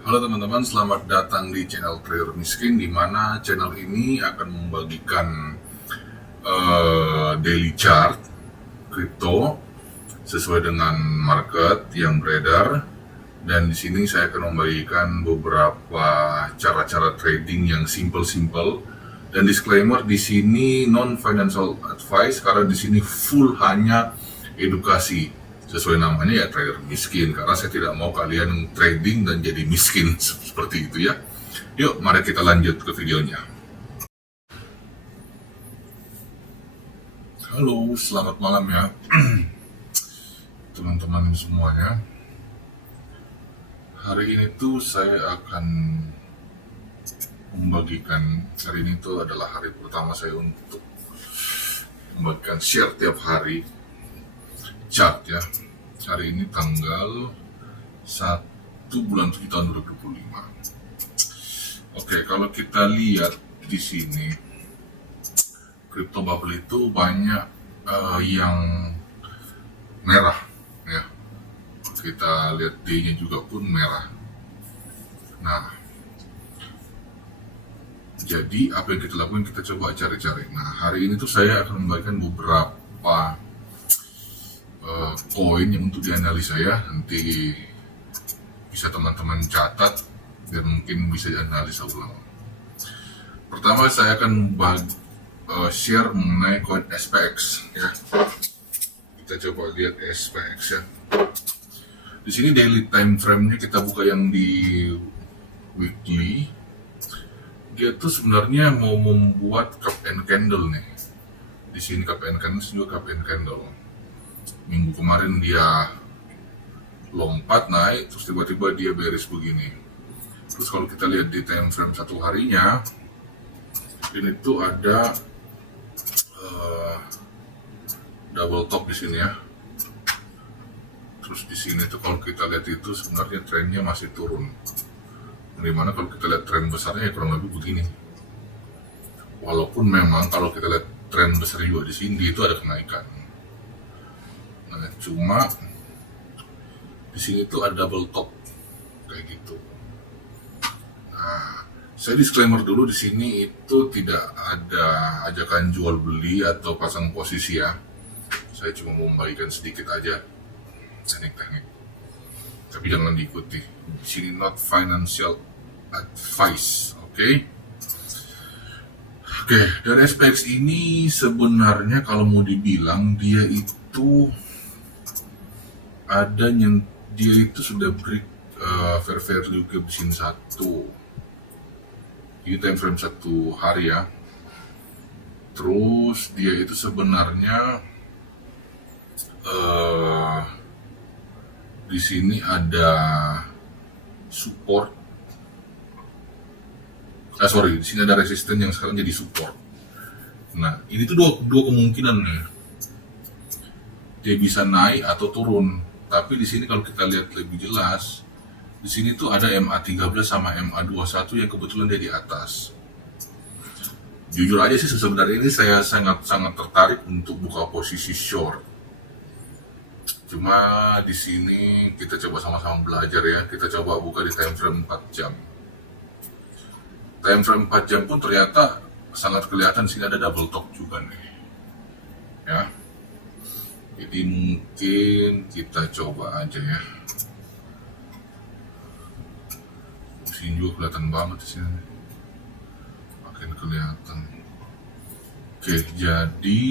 Halo teman-teman, selamat datang di channel Trader Miskin, di mana channel ini akan membagikan daily chart kripto sesuai dengan market yang beredar. Dan di sini saya akan membagikan beberapa cara-cara trading yang simple-simple. Dan disclaimer, di sini non financial advice karena di sini full hanya edukasi. Sesuai namanya ya trader miskin, karena saya tidak mau kalian trading dan jadi miskin seperti itu ya. Yuk, mari kita lanjut ke videonya. Halo, selamat malam ya teman-teman semuanya. Hari ini tuh saya akan membagikan, hari ini tuh adalah hari pertama saya untuk membagikan share tiap hari chart ya. Hari ini tanggal 1 bulan 7 tahun 2025. Oke, kalau kita lihat di sini crypto bubble itu banyak yang merah ya. Kita lihat D-nya juga pun merah. Nah, jadi apa yang kita lakukan, kita coba cari-cari. Nah, hari ini tuh saya akan membagikan beberapa koin yang untuk dianalisa ya. Nanti bisa teman-teman catat dan mungkin bisa dianalisa ulang. Pertama saya akan share mengenai koin SPX ya. Kita coba lihat SPX ya. Di sini daily time frame-nya kita buka yang di weekly. Dia tuh sebenarnya mau membuat cup and candle nih. Di sini cup and candle, juga cup and candle. Minggu kemarin dia lompat naik, terus tiba-tiba dia beres begini. Terus kalau kita lihat di time frame satu harinya, ini tuh ada double top di sini ya. Terus di sini tuh kalau kita lihat itu sebenarnya trennya masih turun. Dimana kalau kita lihat tren besarnya ya kurang lebih begini. Walaupun memang kalau kita lihat tren besar juga di sini itu ada kenaikan. Nah, cuma di sini tuh ada double top kayak gitu. Nah, saya disclaimer dulu, di sini itu tidak ada ajakan jual beli atau pasang posisi ya. Saya cuma mau membagikan sedikit aja teknik-teknik. Tapi jangan diikuti. Di sini not financial advice, oke? Oke, dan SPX ini sebenarnya kalau mau dibilang dia itu dia itu sudah break fair value gap di sini 1. Ini time frame 1 hari ya. Terus dia itu sebenarnya di sini ada support. Di sini ada resisten yang sekarang jadi support. Nah, ini tuh dua kemungkinan nih. Dia bisa naik atau turun. Tapi di sini kalau kita lihat lebih jelas, di sini tuh ada MA13 sama MA21 yang kebetulan dia di atas. Jujur aja sih sebenarnya ini saya sangat tertarik untuk buka posisi short. Cuma di sini kita coba sama-sama belajar ya. Kita coba buka di time frame 4 jam. Time frame 4 jam pun ternyata sangat kelihatan sini ada double top juga nih. Ya. Jadi mungkin kita coba aja ya. Di sini juga kelihatan banget di sini. Makin kelihatan. Oke, jadi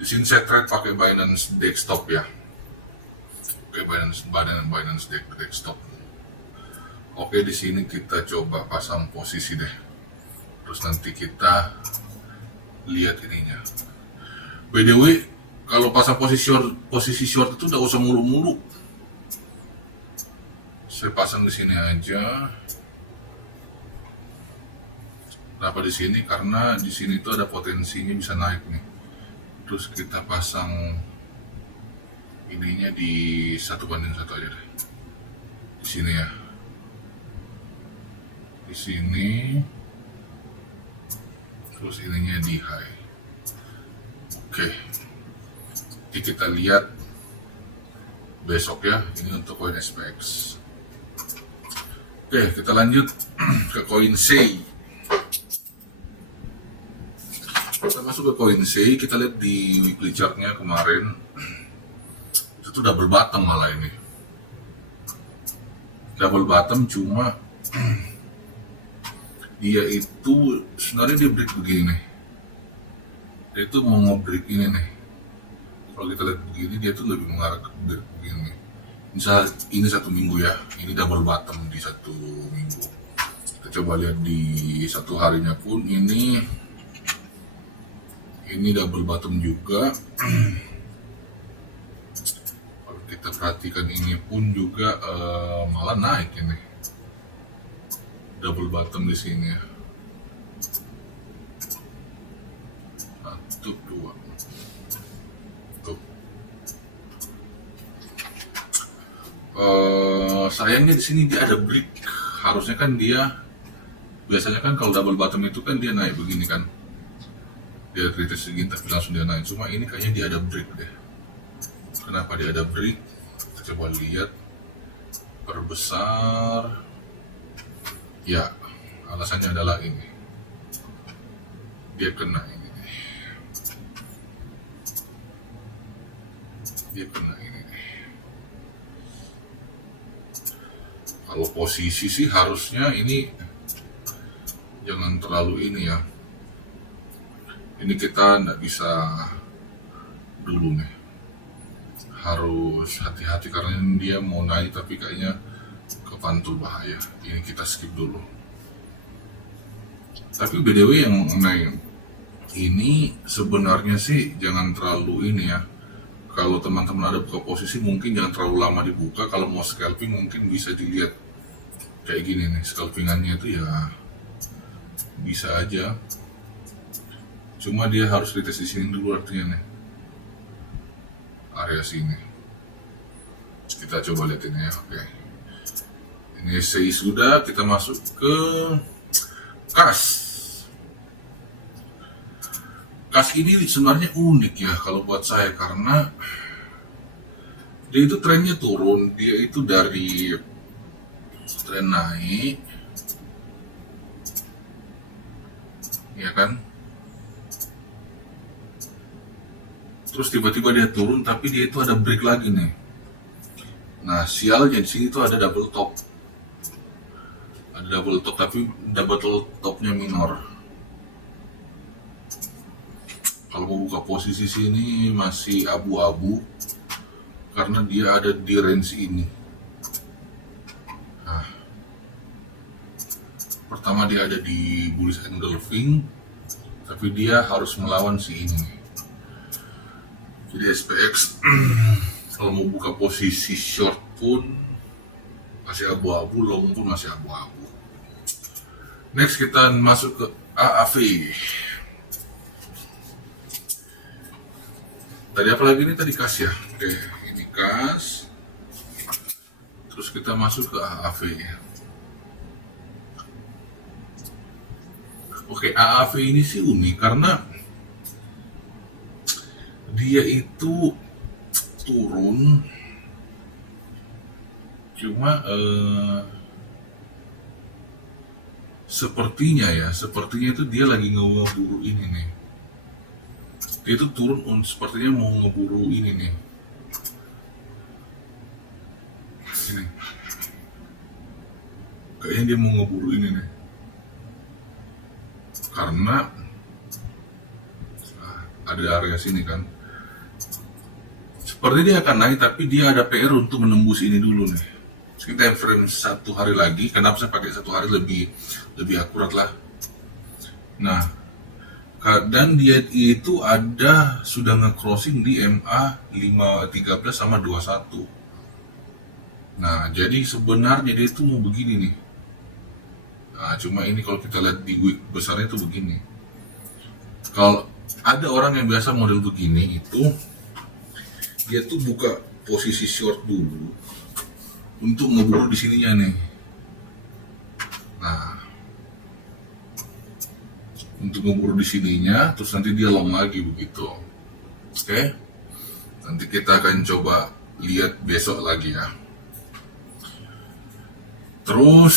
di sini saya trade pakai Binance Desktop ya. Oke, Binance Desktop. Oke, di sini kita coba pasang posisi deh. Terus nanti kita lihat ininya. By the way, kalau pasang posisi short itu udah usah mulu-mulu. Saya pasang di sini aja. Kenapa di sini? Karena di sini tuh ada potensinya bisa naik nih. Terus kita pasang ininya di 1:1 aja deh. Di sini ya. Di sini. Terus ininya di high. Oke. Jadi kita lihat besok ya. Ini untuk koin SPX. Oke, kita lanjut ke koin SEI. Kita masuk ke koin SEI, kita lihat di weekly chartnya kemarin itu tuh double bottom malah ini. Double bottom, cuma dia itu sebenarnya dia break begini nih. Dia itu mau nge-break ini nih. Kalau kita lihat begini, dia tuh lebih mengarah ke break begini. Misal ini 1 minggu ya, ini double bottom di 1 minggu. Kita coba lihat di 1 harinya pun ini double bottom juga. Kalau kita perhatikan ini pun juga malah naik ini. Double bottom di sini ya. 1, 2. Tuh. Sayangnya di sini dia ada break. Harusnya kan dia biasanya kan kalau double bottom itu kan dia naik begini kan. Dia retest segini tapi langsung dia naik. Cuma ini kayaknya dia ada break deh. Kenapa dia ada break? Kita coba lihat, perbesar. Ya, alasannya adalah ini. Dia kena ini. Dia kena ini. Kalau posisi sih harusnya ini jangan terlalu ini ya. Ini kita nggak bisa dulu nih. Harus hati-hati karena dia mau naik tapi kayaknya kepantul bahaya. Ini kita skip dulu. Tapi BDW yang naik ini sebenarnya sih jangan terlalu ini ya. Kalau teman-teman ada buka posisi mungkin jangan terlalu lama dibuka. Kalau mau scalping mungkin bisa dilihat kayak gini nih, scalpingannya itu ya bisa aja. Cuma dia harus dites di sini dulu artinya nih, area sini. Kita coba lihat ini ya, oke. Ini SEI sudah, kita masuk ke KAS. KAS ini sebenarnya unik ya kalau buat saya karena dia itu trennya turun, dia itu dari tren naik, ya kan? Terus tiba-tiba dia turun, tapi dia itu ada break lagi nih. Nah, sialnya di sini tuh ada double top. Ada double top, tapi double topnya minor. Kalau mau buka posisi sini masih abu-abu karena dia ada di range ini. Nah, pertama dia ada di bullish engulfing, tapi dia harus melawan si ini. Jadi SPX kalau mau buka posisi short pun masih abu-abu, long pun masih abu-abu. Next kita masuk ke AAV. Tadi apa lagi nih? Tadi KAS ya. Oke, ini KAS. Terus kita masuk ke AAV. Oke, AAV ini sih unik karena dia itu turun, cuma sepertinya itu dia lagi ngeburu ini nih. Dia itu turun sepertinya mau ngeburu ini nih. Ini. Kayaknya dia mau ngeburu ini nih. Karena ada area sini kan. Seperti dia akan naik tapi dia ada PR untuk menembus ini dulu nih. Kita frame 1 hari lagi. Kenapa saya pakai 1 hari lebih akurat lah. Nah, dan dia itu ada sudah nge-crossing di MA 513 sama 21. Nah, jadi sebenarnya dia itu mau begini nih. Nah, cuma ini kalau kita lihat di week besarnya itu begini. Kalau ada orang yang biasa model begini itu dia tuh buka posisi short dulu untuk ngeburu di sininya nih. Nah, untuk ngeburu di sininya, terus nanti dia long lagi begitu. Oke, nanti kita akan coba lihat besok lagi ya. Terus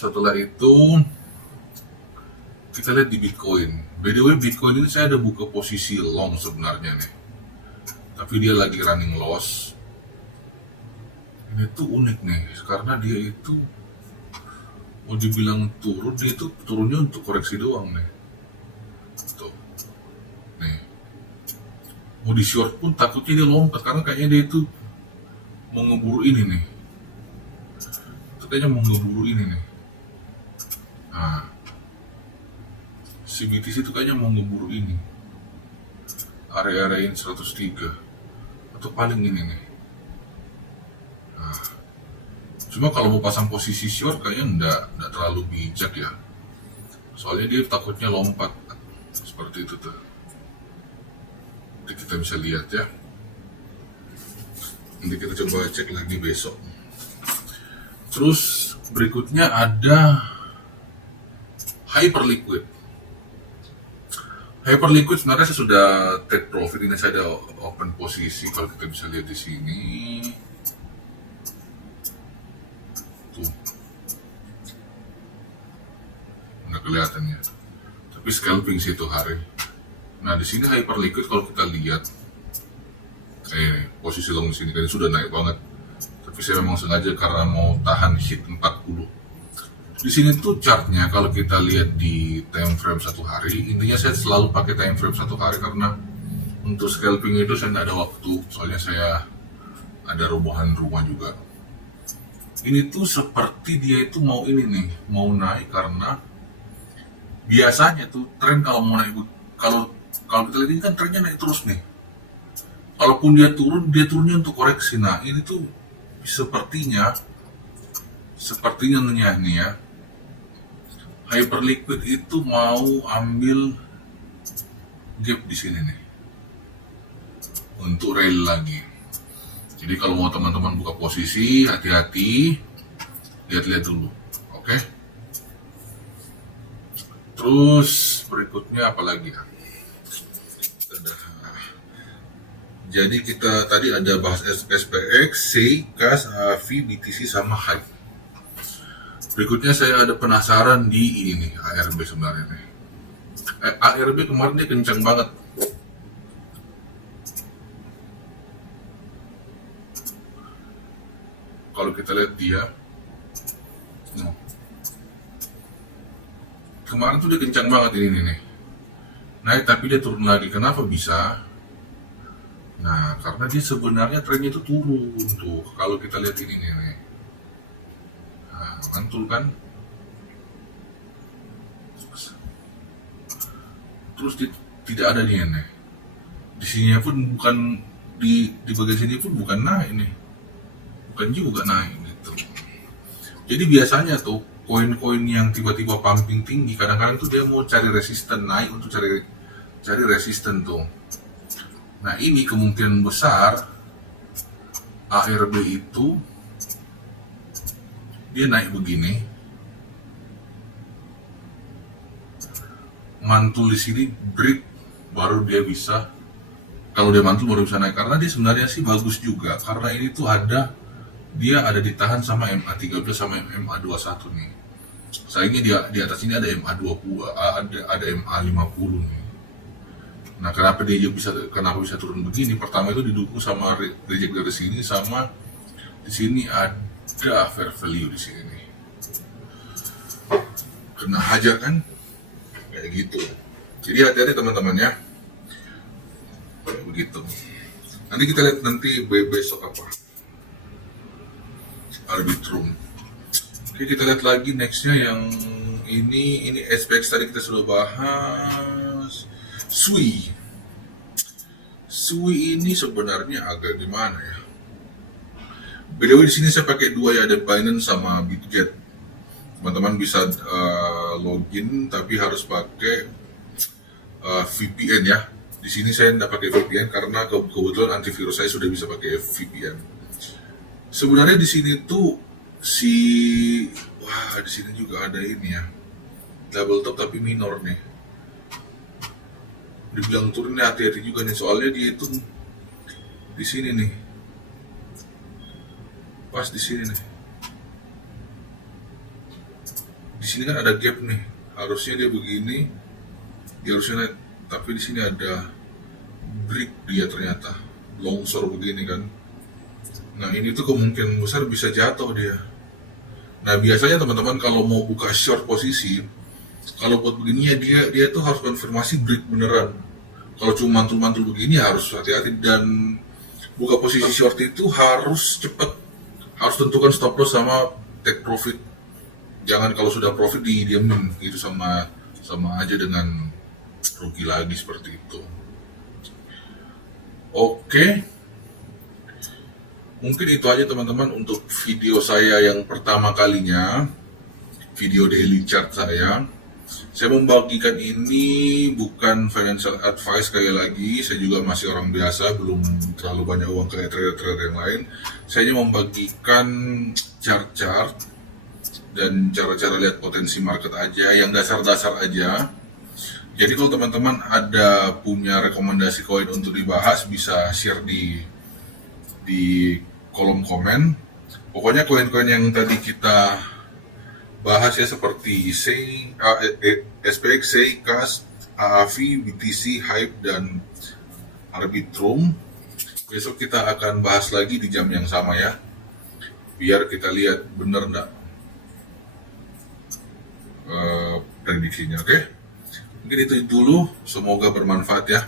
setelah itu kita lihat di Bitcoin. By the way, Bitcoin ini saya ada buka posisi long sebenarnya nih, tapi dia lagi running loss. Ini tuh unik nih, karena dia itu mau dibilang turun, dia tuh turunnya untuk koreksi doang nih. Tuh, nih. Mau di short pun takutnya dia lompat, karena kayaknya dia itu mau ngeburu ini nih. Kayaknya mau ngeburu ini nih. Nah, si BTC itu kayaknya mau ngeburu ini. Area-area ini 103. Atau paling ini nih. Nah, cuma kalau mau pasang posisi short kayaknya enggak terlalu bijak ya. Soalnya dia takutnya lompat. Seperti itu tuh. Nanti kita bisa lihat ya. Nanti kita coba cek lagi besok. Terus berikutnya ada Hyperliquid. Hyperliquid sebenarnya saya sudah take profit, ini saya ada open posisi kalau kita bisa lihat di sini. Tuh. Nggak kelihatannya. Tapi scalping sih itu hari. Nah, di sini Hyperliquid kalau kita lihat posisi long di sini kan sudah naik banget. Tapi saya memang sengaja karena mau tahan hit 40. Di sini tuh chartnya kalau kita lihat di time frame satu hari, intinya saya selalu pakai time frame satu hari karena untuk scalping itu saya tidak ada waktu, soalnya saya ada robohan rumah juga. Ini tuh seperti dia itu mau ini nih, mau naik karena biasanya tuh tren kalau mau naik, kalau kita lihat ini kan trennya naik terus nih. Kalaupun dia turunnya untuk koreksi. Nah ini tuh sepertinya nih ya, Hyperliquid itu mau ambil gap di sini nih untuk rally lagi. Jadi kalau mau teman-teman buka posisi, hati-hati, lihat-lihat dulu, oke? Terus berikutnya apa lagi ya? Jadi kita tadi ada bahas SPX, SEI, CAS, AFI, BTC sama HYPE. Berikutnya saya ada penasaran di ini nih, ARB sebenarnya nih. ARB kemarin dia kencang banget. Kalau kita lihat dia, kemarin tuh dia kencang banget ini nih. Naik tapi dia turun lagi. Kenapa bisa? Nah, karena dia sebenarnya trennya itu turun tuh. Kalau kita lihat ini nih. Nah, mantul kan? Terus tidak ada nih nih. Di sini pun bukan di bagian sini pun bukan naik nih. Bukan juga naik gitu. Jadi biasanya tuh koin-koin yang tiba-tiba pumping tinggi kadang-kadang tuh dia mau cari resisten, naik untuk cari resisten tuh. Nah ini kemungkinan besar ARB itu dia naik begini, mantul di sini, break, baru dia bisa, kalau dia mantul baru bisa naik. Karena dia sebenarnya sih bagus juga, karena ini tuh dia ada ditahan sama MA13 sama MA21 nih. Sayangnya di atas ini ada MA20, ada MA50 nih. Nah, kenapa bisa turun begini? Pertama itu didukung sama reject dari sini, sama di sini ada fair value di sini nih. Kena hajar kan? Kayak gitu. Jadi hati-hati teman-teman ya. Kayak begitu. Nanti kita lihat besok apa. Arbitrum. Oke, kita lihat lagi nextnya yang ini SPX tadi kita sudah bahas. SUI ini sebenarnya agak gimana ya? By the way, di sini saya pakai dua ya, ada Binance sama Bitget. Teman-teman bisa login tapi harus pakai VPN ya. Di sini saya tidak pakai VPN karena kebetulan antivirus saya sudah bisa pakai VPN. Sebenarnya di sini tuh di sini juga ada ini ya, double top tapi minor nih. Dibilang turunnya hati-hati juga nih, soalnya dia itu di sini nih pas di sini nih. Di sini kan ada gap nih, harusnya dia begini, dia harusnya naik, tapi di sini ada break dia ternyata, longsor begini kan. Nah ini tuh kemungkinan besar bisa jatuh dia. Nah biasanya teman-teman kalau mau buka short posisi, kalau buat begini ya dia tuh harus konfirmasi break beneran. Kalau cuma mantul-mantul begini harus hati-hati, dan buka posisi short itu harus cepat, harus tentukan stop loss sama take profit. Jangan kalau sudah profit didiamin gitu, sama aja dengan rugi lagi seperti itu. Oke, mungkin itu aja teman-teman untuk video saya yang pertama kalinya, video daily chart saya. Saya membagikan ini bukan financial advice, sekali lagi saya juga masih orang biasa, belum terlalu banyak uang kayak trader-trader yang lain. Saya hanya membagikan chart-chart dan cara-cara lihat potensi market aja, yang dasar-dasar aja. Jadi kalau teman-teman ada punya rekomendasi koin untuk dibahas, bisa share di kolom komen. Pokoknya koin-koin yang tadi kita bahas ya, seperti SPX, CAS, AAV, BTC, Hype, dan Arbitrum. Besok kita akan bahas lagi di jam yang sama ya, biar kita lihat bener nggak prediksinya. Oke? Mungkin itu dulu, semoga bermanfaat ya.